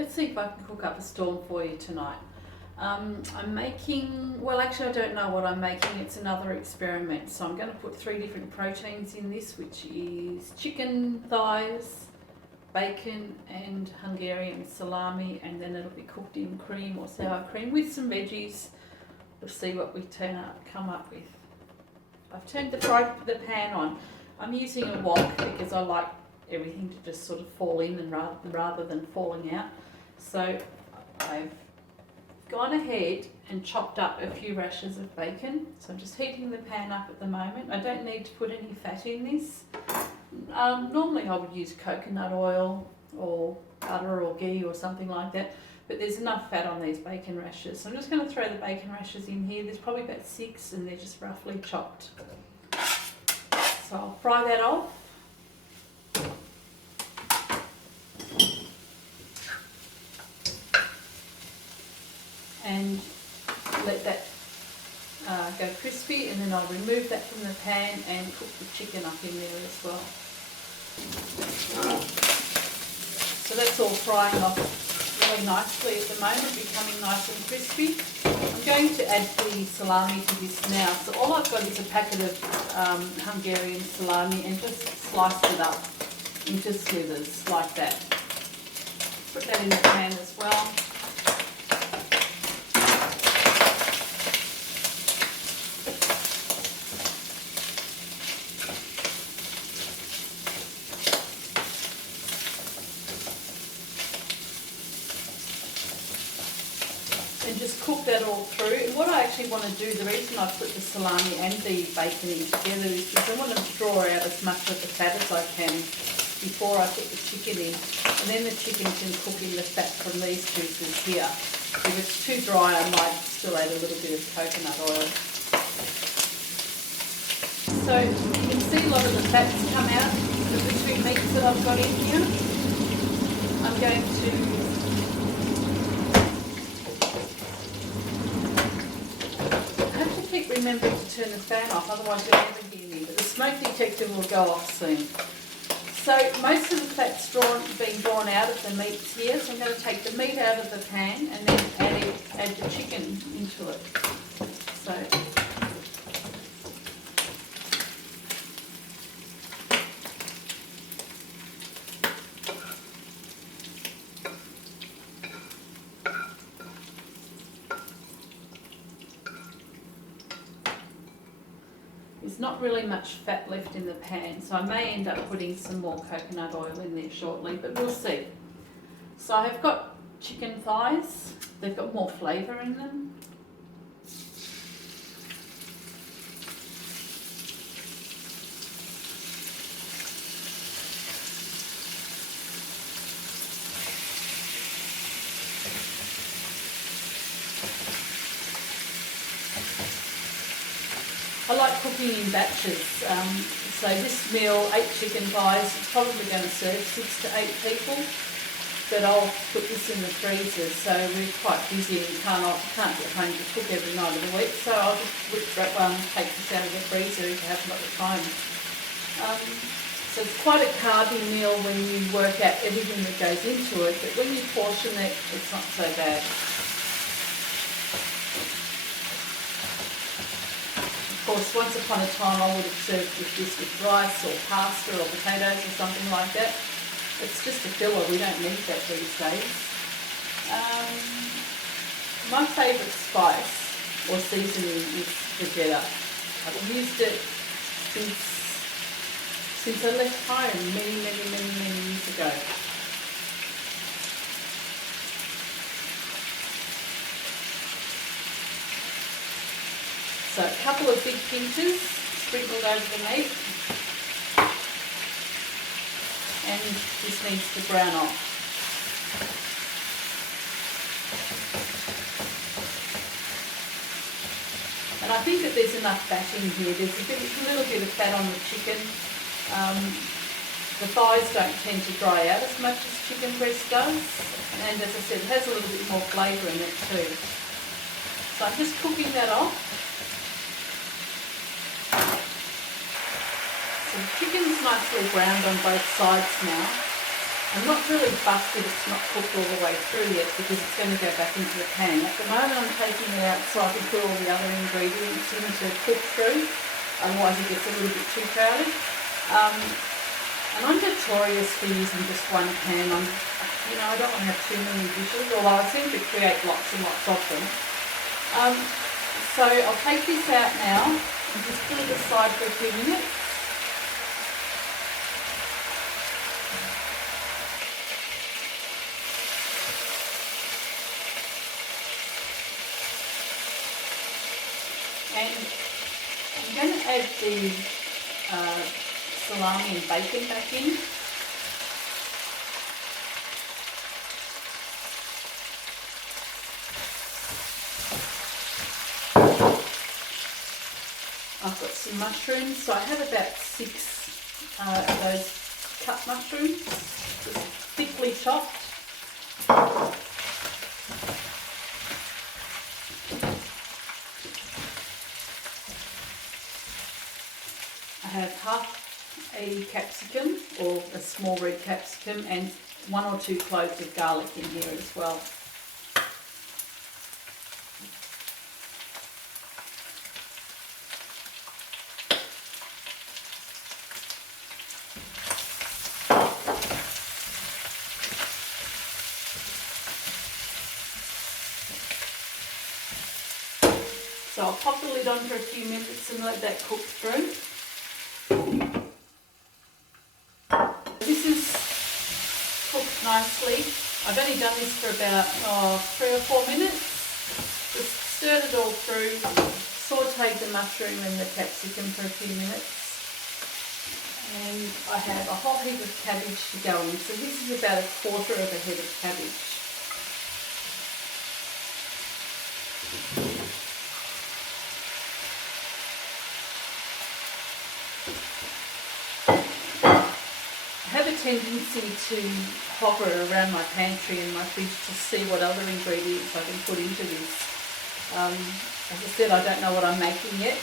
let's see if I can cook up a storm for you tonight. I'm making, well actually I don't know what I'm making, it's another experiment. So I'm going to put 3 different proteins in this, which is chicken thighs, bacon and Hungarian salami, and then it'll be cooked in cream or sour cream with some veggies. We'll see what we come up with. I've turned the pan on. I'm using a wok because I like everything to just sort of fall in and rather than falling out. So I've gone ahead and chopped up a few rashers of bacon. So I'm just heating the pan up at the moment. I don't need to put any fat in this. Normally I would use coconut oil or butter or ghee or something like that, but there's enough fat on these bacon rashers. So I'm just going to throw the bacon rashers in here. There's probably about 6 and they're just roughly chopped. So I'll fry that off. And let that go crispy, and then I'll remove that from the pan and cook the chicken up in there as well. So that's all frying off really nicely at the moment, becoming nice and crispy. I'm going to add the salami to this now. So all I've got is a packet of Hungarian salami and just sliced it up into slivers like that. Put that in the pan as well. And just cook that all through. And what I actually want to do, the reason I put the salami and the bacon in together is because I want to draw out as much of the fat as I can before I put the chicken in. And then the chicken can cook in the fat from these juices here. If it's too dry, I might still add a little bit of coconut oil. So you can see a lot of the fats come out of the 2 meats that I've got in here. I'm going to remember to turn the fan off, otherwise you'll never hear me, but the smoke detector will go off soon. So most of the fat's being drawn out of the meats here, so I'm going to take the meat out of the pan and then add the chicken into it. So there's not really much fat left in the pan, so I may end up putting some more coconut oil in there shortly, but we'll see. So I've got chicken thighs. They've got more flavour in them. I like cooking in batches, so this meal, 8 chicken thighs, is probably going to serve 6 to 8 people, but I'll put this in the freezer, so we're quite busy and can't get home to cook every night of the week, so I'll just take this out of the freezer if I haven't got the time. So it's quite a carby meal when you work out everything that goes into it, but when you portion it, it's not so bad. Of course, once upon a time I would have served this with rice or pasta or potatoes or something like that. It's just a filler, we don't need that these days. My favourite spice or seasoning is Vegeta. I've used it since I left home many years ago. So a couple of big pinches sprinkled over the meat, and this needs to brown off. And I think that there's enough fat in here. There's a little bit of fat on the chicken. The thighs don't tend to dry out as much as chicken breast does, and as I said, it has a little bit more flavour in it too. So I'm just cooking that off. So the chicken's nicely browned on both sides now. I'm not really fussed if it's not cooked all the way through yet because it's going to go back into the pan. At the moment I'm taking it out so I can put all the other ingredients in to cook through, otherwise it gets a little bit too crowded. And I'm notorious for using just one pan. I don't want to have too many dishes, although I seem to create lots and lots of them. So I'll take this out now and just put it aside for a few minutes. And I'm going to add the salami and bacon back in. I've got some mushrooms, so I have about 6 of those cut mushrooms, just thickly chopped. I have half a capsicum, or a small red capsicum, and 1 or 2 cloves of garlic in here as well. So I'll pop the lid on for a few minutes and let that cook through. This is cooked nicely. I've only done this for about 3 or 4 minutes. Just stirred it all through, sauteed the mushroom and the capsicum for a few minutes. And I have a whole heap of cabbage to go in. So this is about 1/4 of a head of cabbage. I have a tendency to hover around my pantry and my fridge to see what other ingredients I can put into this. As I said, I don't know what I'm making yet,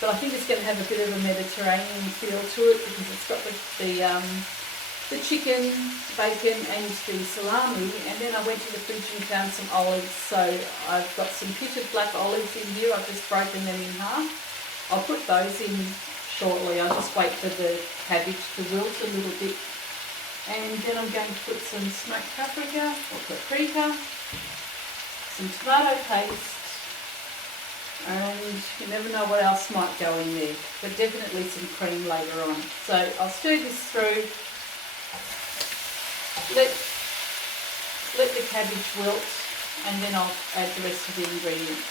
but I think it's going to have a bit of a Mediterranean feel to it because it's got the chicken, bacon and the salami, and then I went to the fridge and found some olives, so I've got some pitted black olives in here. I've just broken them in half. I'll put those in shortly. I'll just wait for the cabbage to wilt a little bit, and then I'm going to put some smoked paprika or paprika, some tomato paste, and you never know what else might go in there, but definitely some cream later on. So I'll stir this through, let the cabbage wilt, and then I'll add the rest of the ingredients.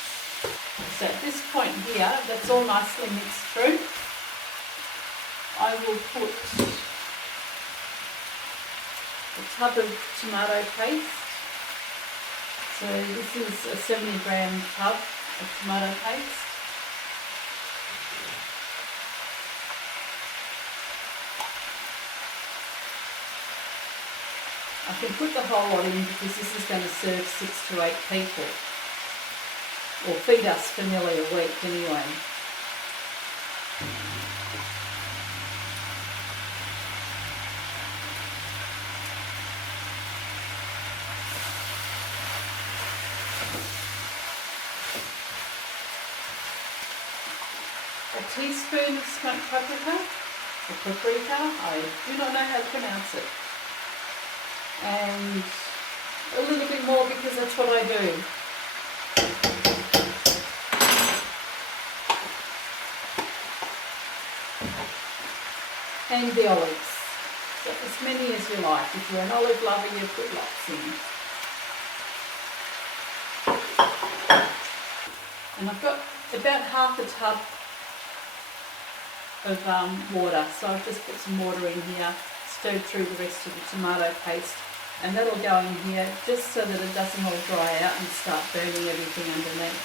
So at this point here, that's all nicely mixed through. I will put a tub of tomato paste. So this is a 70-gram tub of tomato paste. I can put the whole lot in because this is going to serve 6 to 8 people, or feed us for nearly a week anyway. A teaspoon of smoked paprika, or paprika, I do not know how to pronounce it. And a little bit more because that's what I do. And the olives. So as many as you like. If you're an olive lover, you put lots in. And I've got about half a tub of water, so I've just put some water in here, stirred through the rest of the tomato paste, and that'll go in here just so that it doesn't all dry out and start burning everything underneath.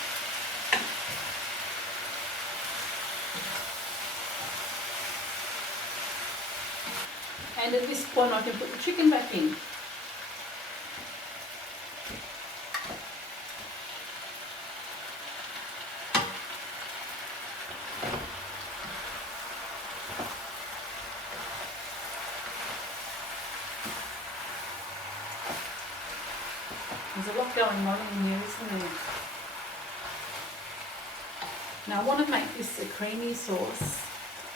And at this point I can put the chicken back in. There's a lot going on in here, isn't there? Now I want to make this a creamy sauce,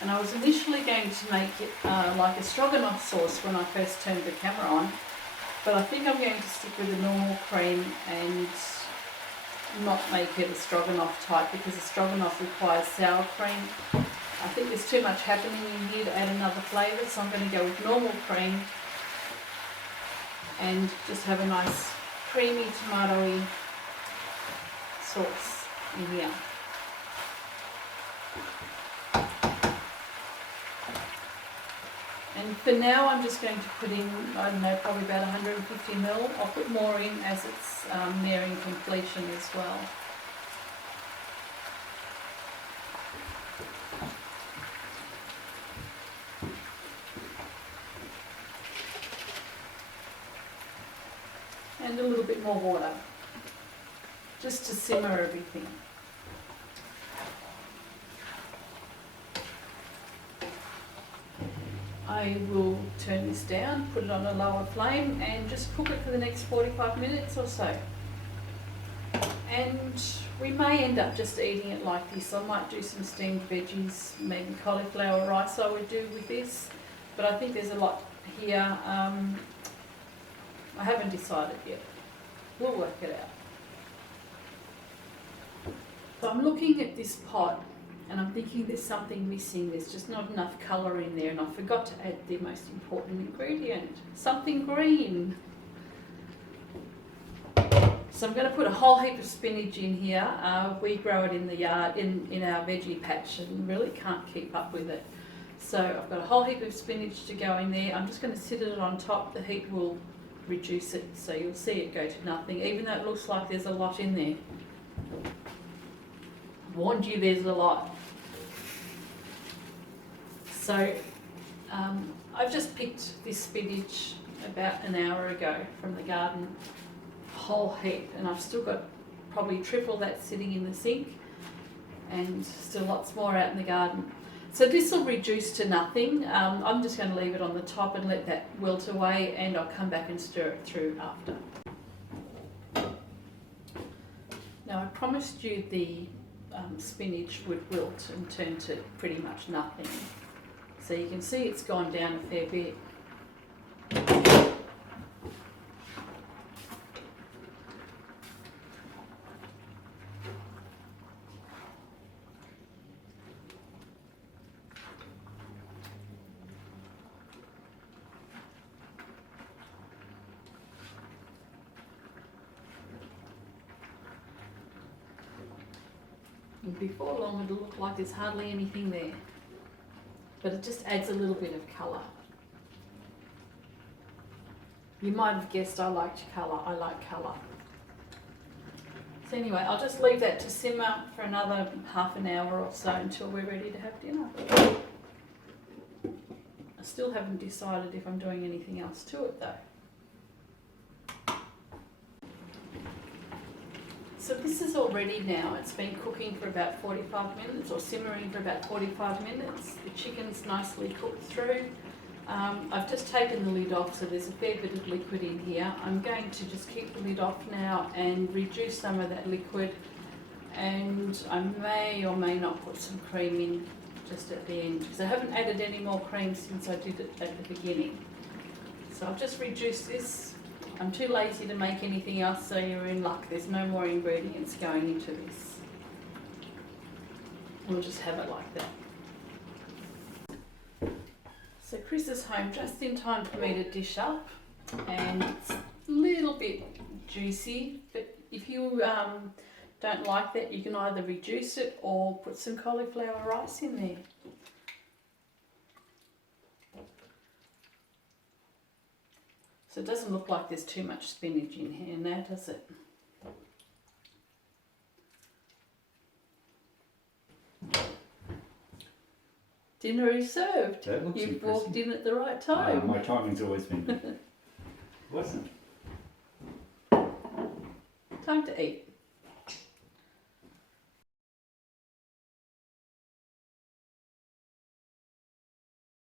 and I was initially going to make it like a stroganoff sauce when I first turned the camera on, but I think I'm going to stick with the normal cream and not make it a stroganoff type, because a stroganoff requires sour cream. I think there's too much happening in here to add another flavour, so I'm going to go with normal cream and just have a nice creamy tomatoey sauce in here. And for now I'm just going to put in, I don't know, probably about 150 ml. I'll put more in as it's nearing completion as well. And a little bit more water, just to simmer everything. I will turn this down, put it on a lower flame and just cook it for the next 45 minutes or so. And we may end up just eating it like this. I might do some steamed veggies, maybe cauliflower rice I would do with this, but I think there's a lot here. I haven't decided yet. We'll work it out. So I'm looking at this pot and I'm thinking there's something missing. There's just not enough colour in there, and I forgot to add the most important ingredient, something green. So I'm going to put a whole heap of spinach in here. We grow it in the yard, in our veggie patch, and really can't keep up with it. So I've got a whole heap of spinach to go in there. I'm just going to sit it on top. The heat will reduce it, so you'll see it go to nothing, even though it looks like there's a lot in there. I warned you, there's a lot. So I've just picked this spinach about an hour ago from the garden, whole heap, and I've still got probably triple that sitting in the sink, and still lots more out in the garden. So this will reduce to nothing. I'm just going to leave it on the top and let that wilt away, and I'll come back and stir it through after. Now I promised you the spinach would wilt and turn to pretty much nothing. So you can see it's gone down a fair bit. And before long it'll look like there's hardly anything there, but it just adds a little bit of colour. You might have guessed I liked colour. I like colour. So anyway, I'll just leave that to simmer for another half an hour or so until we're ready to have dinner. I still haven't decided if I'm doing anything else to it though. So this is all ready now. It's been cooking for about 45 minutes, or simmering for about 45 minutes. The chicken's nicely cooked through. I've just taken the lid off, so there's a fair bit of liquid in here. I'm going to just keep the lid off now and reduce some of that liquid, and I may or may not put some cream in just at the end, because I haven't added any more cream since I did it at the beginning. So I'll just reduce this. I'm too lazy to make anything else, so you're in luck. There's no more ingredients going into this. We'll just have it like that. So Chris is home just in time for me to dish up, and it's a little bit juicy, but if you don't like that, you can either reduce it or put some cauliflower rice in there. So it doesn't look like there's too much spinach in here now, does it? Dinner is served. That looks You've impressive. walked in at the right time. My timing's always been good. Wasn't it? Time to eat.